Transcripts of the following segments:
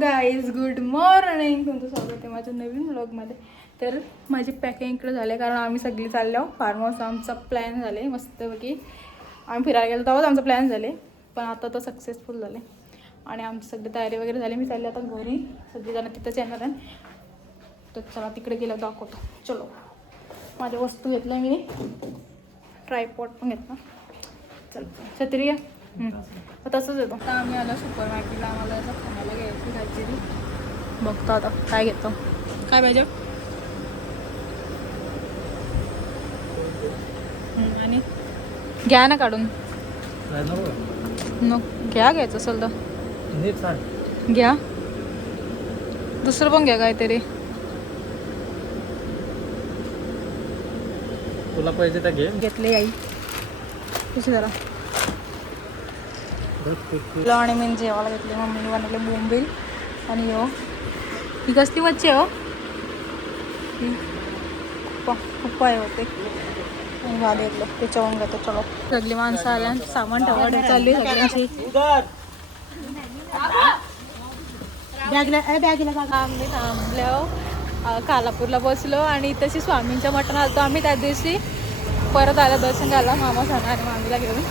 Guys good morning, तुमचं स्वागत आहे माझ्या नवीन व्लॉगमध्ये. तर माझी पॅकिंग इकडे झाले कारण आम्ही सगळी चाललो फार्म हाऊस. आमचा प्लॅन झाले मस्तपैकी. आम्ही फिरायला गेलो तेव्हाच आमचा प्लॅन झाले, पण आता तो सक्सेसफुल झाले आणि आमची सगळी तयारी वगैरे झाली. मी चालले आता घरी, सगळीजणं तिथंच येणार आहे. तर चला तिकडे गेलं दाखवतो. चलो, माझ्या वस्तू घेतल्या मी, ट्रायपॉड पण घेतला. चल छत्री आहे तसंच येतो. आता आम्ही आलो सुपर मार्केटला, आम्हाला याचा खाण्याला घ्यायची काहीतरी. बघतो आता काय घेतो. काय पाहिजे आणि घ्या ना काढून. घ्यायचं असेल तर घ्या, दुसरं पण घ्या काहीतरी. तुला पाहिजे तर घे. घेतले आई कशी जरा आणि मी जेवायला घेतले. मम्मीने बनवले बोंबील आणि ही कसली मच्छी आहे पप्पा होते आणि भात घेतलं त्याच्यावरून घेतो. चलो सगळी माणसं आल्या, सामान ठेवा चालली सगळ्यांची. आम्ही थांबलो, कालापूरला बसलो आणि तशी स्वामींच्या मटण आलतो आम्ही त्या दिवशी. परत आलं दर्शन घाला मामा सांगा आणि मामीला घेऊन.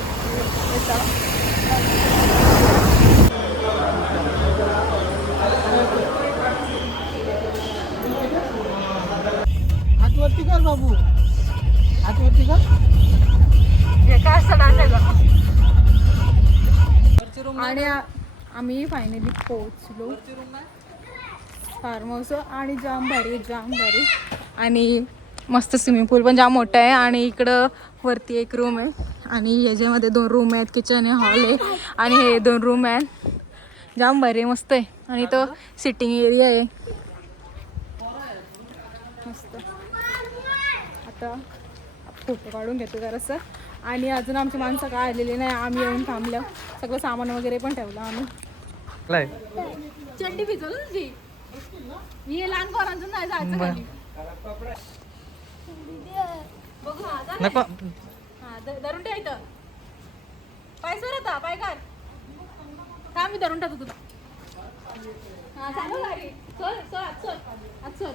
हातवरती कर बाबू, हातवरती कर. आणि आम्ही फायनली पोहोचलो फार्म हाऊस आणि जाम भारी आणि मस्त स्विमिंग पूल पण जाम मोठा आहे. आणि इकडं वरती एक रूम आहे आणि याच्यामध्ये 2 रूम आहेत, किचन आहे, हॉल आहे आणि हे 2 रूम आहेत. जाम भारी मस्त आहे. आणि तो सिटिंग एरिया आहे मस्त. आता फोटो काढून घेतो जरासं. आणि अजून आमची माणसं काय आलेली नाही, आम्ही येऊन थांबलं. सगळं सामान वगैरे पण ठेवलं आम्ही. चड्डी भिजवलं तुझी, मी लहान पोरांचं नाही जायचं खाली. बघू नको धरून ठेव इथं. पाय सर आता पाय काढ, थांब मी धरून टाकतो तुला. हा चालू गाडी, चल चल आज चल आज चल.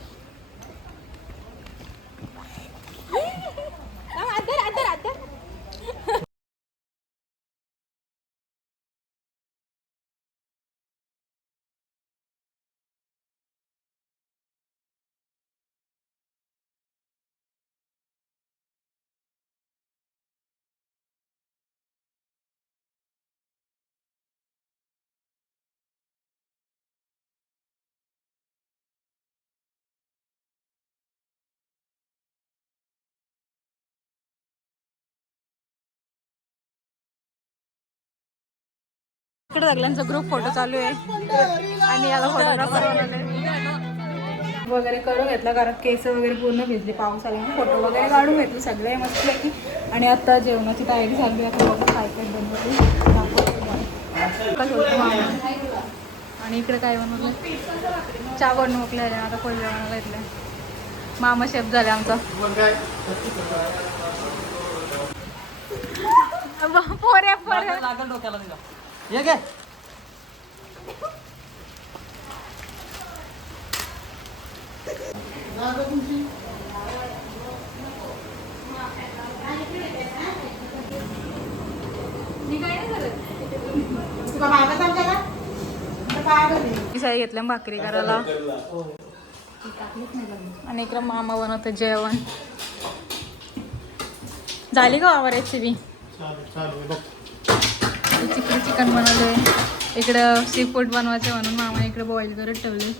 इकडे सगळ्यांचा ग्रुप फोटो चालू आहे आणि याला फोटोग्राफर वगैरे करून घेतला कारण केस वगैरे पूर्ण भिजले पाऊस आल्यामुळे. फोटो वगैरे काढून घेतले सगळे मस्तपैकी. आणि आता जेवणाची तयारी झाली. आता बघा काय काय बनवली आणि इकडे काय बनवलं, चहा बनवून मोकले आले. आता कोण जेवणाला घेतलं, मामा शेफ झाले आमचा. पोऱ्या लागल डोक्याला दिला. ये काय घेतल्या भाकरी करायला. आणि इकडं मामा बनवतं जेवण. झाली का बाबा रेसिपी? चिकन बनवले. इकडं सी फूड बनवायचे म्हणून मामा इकडे बॉईल करत ठेवले.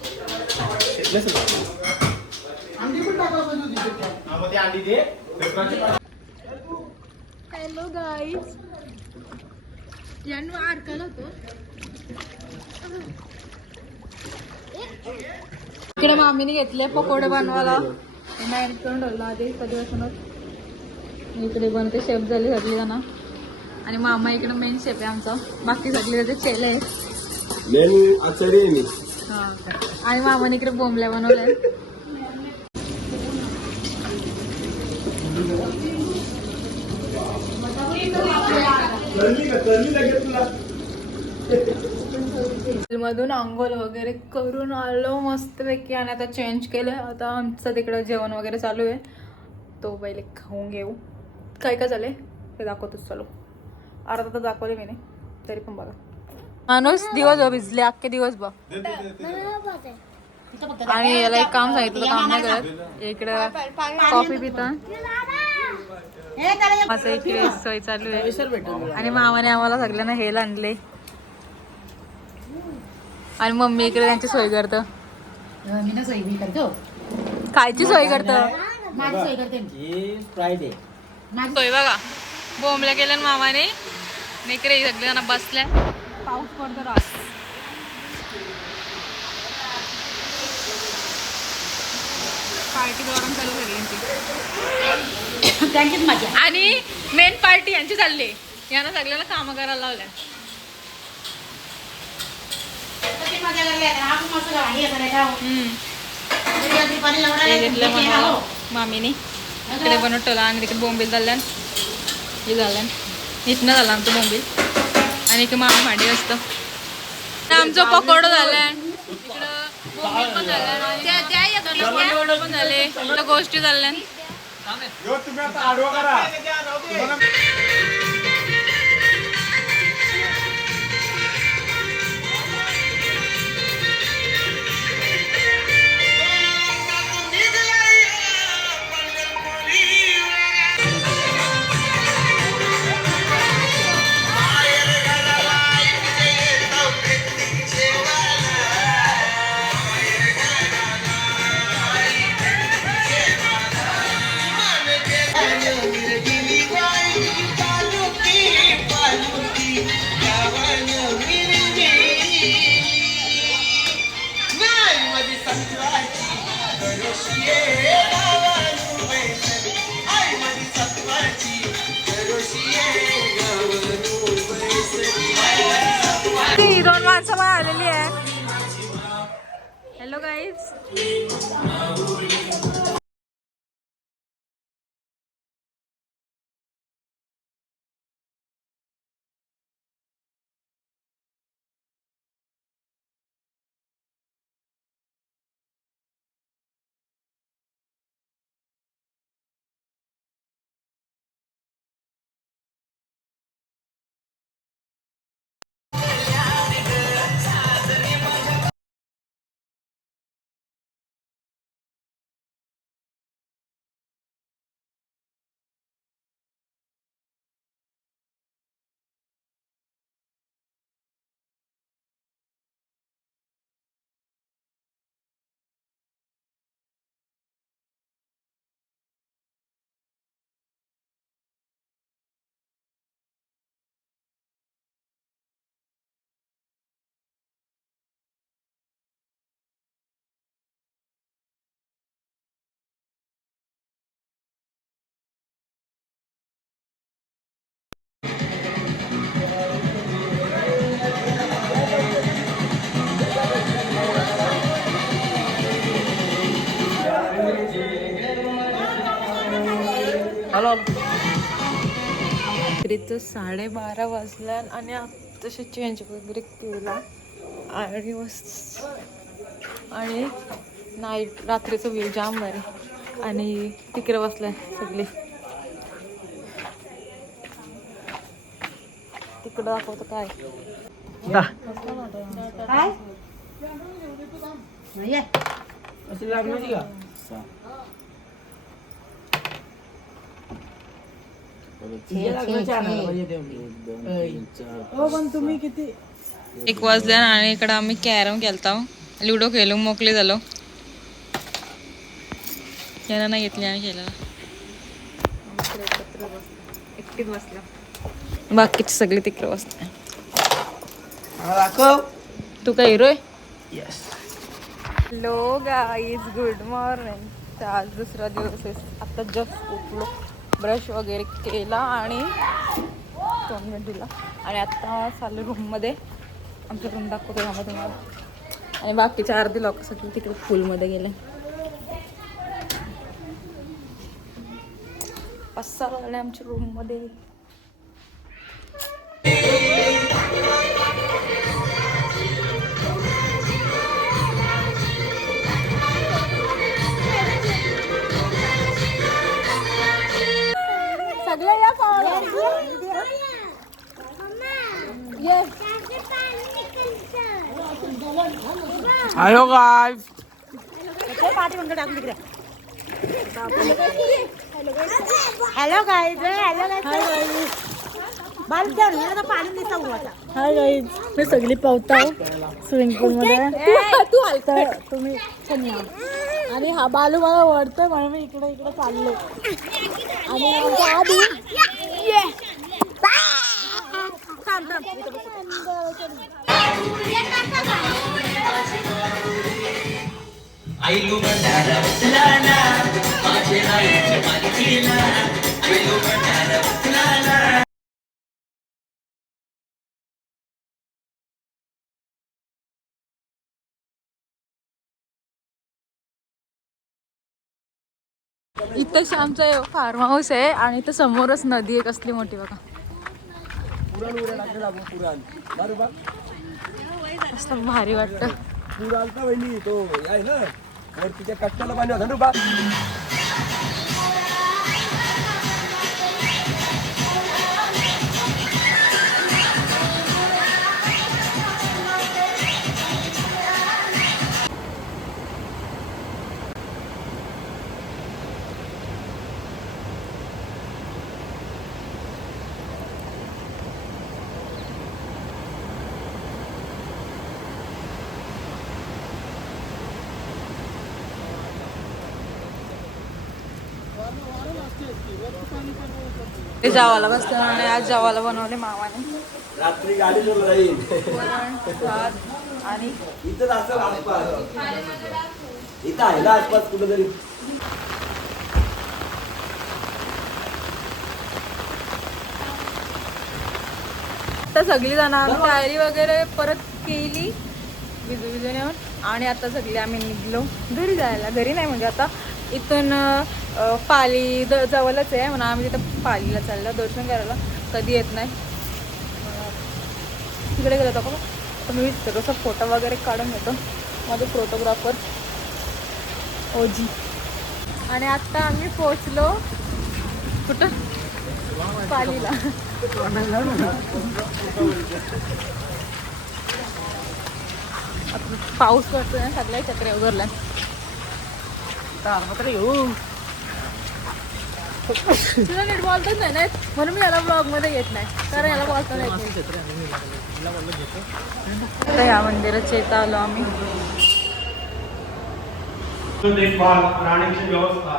हॅलो गाईज, यांना अडकलं होतं. इकडे मामीने घेतले पकोडे बनवायला. मॅरिनेट करून ठेवलं आधी कधीपासूनच. इकडे बनते शेफ झाली सगळी जण. आणि मामा इकडे मेन शेफ आहे आमचा, बाकी सगळे त्याचे चेले आहे. आणि मामाने इकडे बोंबल्या बनवल्या. मधून आंघोळ वगैरे करून आलो मस्तपैकी आणि आता चेंज केलं. आता आमचं तिकडं जेवण वगैरे चालू आहे. तो पहिले खाऊन घेऊ. काय काय झालंय ते दाखवतोच. चलो अर्धा तर दाखवले मी नाही तरी पण बघा. माणूस दिवस भिजले अख्खे दिवस बघ. आणि याला एक काम सांगितलं काम नाही करत. इकडं कॉफी पिता असं इकडे सोय चालू आहे. आणि मामाने आम्हाला सगळ्यांना हेल आणले आणि मम्मी इकडे त्यांची सोय करत. कायची सोय करत सोय बघा. बोंबल्या गेल्या मामाने इकडे सगळ्यांना बसल्या. पाऊस पडतो रात. पार्टी गरम चालू सगळ्यांची त्यांचीच मजा. आणि मेन पार्टी यांची चालली. यांना सगळ्यांना कामं करायला लावल्या. मामीने इकडे बनवत ठेवला आणि तिकडे बोंबील झाल्या. हे झालं इथनं झालं आमचं बोंबील. आणि इकडे मामी भांडी असतं. आमचं पकोडं झालंय. इकडं बोंबील पण झालं पण झाले. गोष्टी चालल्या. दोन माणसं मला आलेली आहे. Hello guys. रात्रीचं 12:30 वाजल्या आणि तसे चेंज वगैरे केला आणि मस्त. आणि नाईट रात्रीचं व्ह्यू जाम भारी. आणि तिकडे बसलाय सगळे. तिकडं दाखवतं काय तुम्ही किती 1 वाजल्या आणि इकडं आम्ही कॅरम खेळतो. लुडो खेळू मोकळे झालो. यांना नाही घेतली आणि खेळायला. एकटीच बसला. बाकीचे सगळे तिकडे बसले. तू काय हिरो आहे? Hello guys, good morning. तर आज दुसरा दिवस आहे. आता जस्ट उठलो, ब्रश वगैरे केला आणि टोनमेंट दिला आणि आता चालू रूममध्ये. आमचा रूम दाखवतो आम्हाला तुम्हाला. आणि बाकीचे अर्धे लोक सगळे तिकडे फुलमध्ये गेले. 5-6 लागले आमच्या रूममध्ये. हॅलो गाय हॅलो गाईज हाय गाईज मी सगळी पावताव स्विमिंग पूल मध्ये तर तुम्ही पण या आणि हा बालू मला ओढतोय म्हणून मी इकडे इकडे चालले आणि आमच्या आधी इथं आमचं फार्म हाऊस आहे आणि इथं समोरच नदी आहे कसली मोठी बघा. मस्त भारी वाटतं. तो आहे ना वरतीच्या कट्ट्याला पाणी होतं ना बा. जेवायला बसतो आणि आज जेवायला बनवले मामाने रात्री गाडी सुरू राहील वरण, भात आणि इथं असं आसपास इथं आहे ना आसपास कुठेतरी. आता सगळी जण आम्ही तयारी वगैरे परत केली विजून येऊन आणि आता सगळी आम्ही निघलो घरी जायला. घरी नाही म्हणजे आता इथून पाली जवळच आहे म्हणून आम्ही तिथं पालीला चाललो दर्शन करायला. कधी येत नाही तिकडे गेलो होतो का तर मी थोडंसं फोटो वगैरे काढून घेतो. माझे फोटोग्राफर ओजी. आणि आत्ता आम्ही पोचलो कुठं पालीला. पाऊस पडतोय ना सगळ्या चक्र्या उघडल्या तुला नीट बोलतच नाही ना म्हणून मी याला ब्लॉग मध्ये येत नाही कारण याला बोलता नाही. आता या मंदिरात येत आलो आम्ही. देखभाल राहण्याची व्यवस्था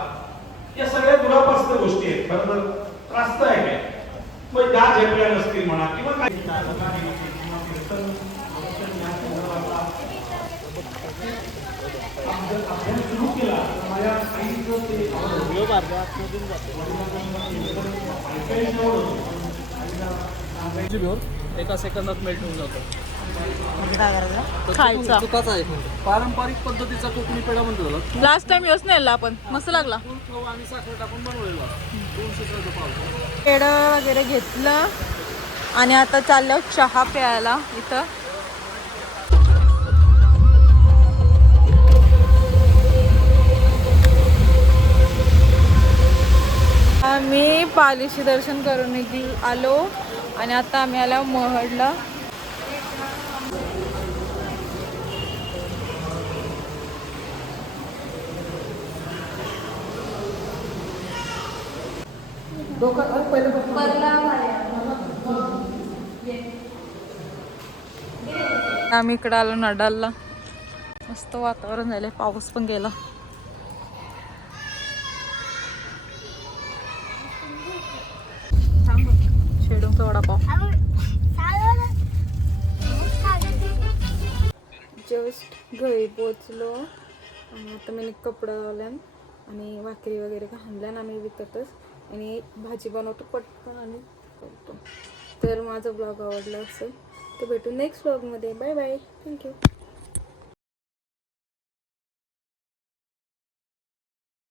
या सगळ्या दुरापास्त गोष्टी आहेत. खरं तर त्रासदायक आहे. मग त्या झेपल्या नसतील म्हणा किंवा काही अभ्यास सुरू केला तर माझ्या आईचं ते एका सेकंदात मेल्ट होऊन जातो. खायचा तुपाचा आहे पारंपरिक पद्धतीचा कोकणी पेढा म्हणतो त्याला. लास्ट टाइम येऊच नाही आपण मस्त लागला. तूप आणि साखर टाकून बनवलेला 200 पाव. पेढं वगैरे घेतलं आणि आता चाललो चहा प्यायला इथं. आम्ही पालीशी दर्शन करून आलो आणि आता आम्ही आलो महडला. आम्ही इकडे आलो नडालला. मस्त वातावरण झालंय पाऊस पण गेला. शेडूंचा वडापाव जस्ट घरी पोचलो आणि आता मी कपडा लावल्यान आणि भाकरी वगैरे आणल्यान आम्ही विकतच आणि भाजी बनवतो पटकन आणि करतो. तर माझा ब्लॉग आवडला असेल तर भेटू नेक्स्ट ब्लॉगमध्ये. Bye bye. थँक्यू.